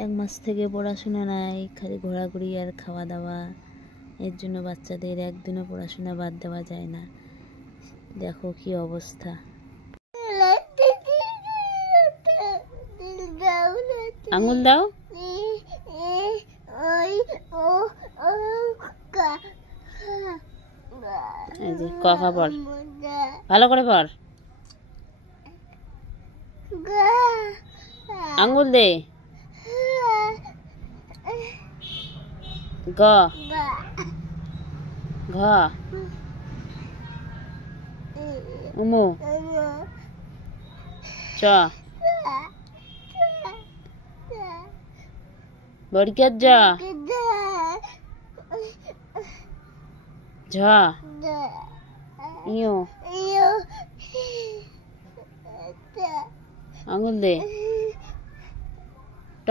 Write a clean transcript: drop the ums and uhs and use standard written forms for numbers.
এক মাস থেকে পড়াশোনা নাই, খালি ঘোরাঘুরি আর খাওয়া দাওয়া। এর জন্য বাচ্চাদের একদিনও পড়াশোনা বাদ দেওয়া যায় না। দেখো কি অবস্থা। আঙুল দাও। এই যে কথা পড়, ভালো করে পড়। আঙুল দে। গ ঘ উমু চ বড়িকার জ ঝ ইউ আঙুল দে ট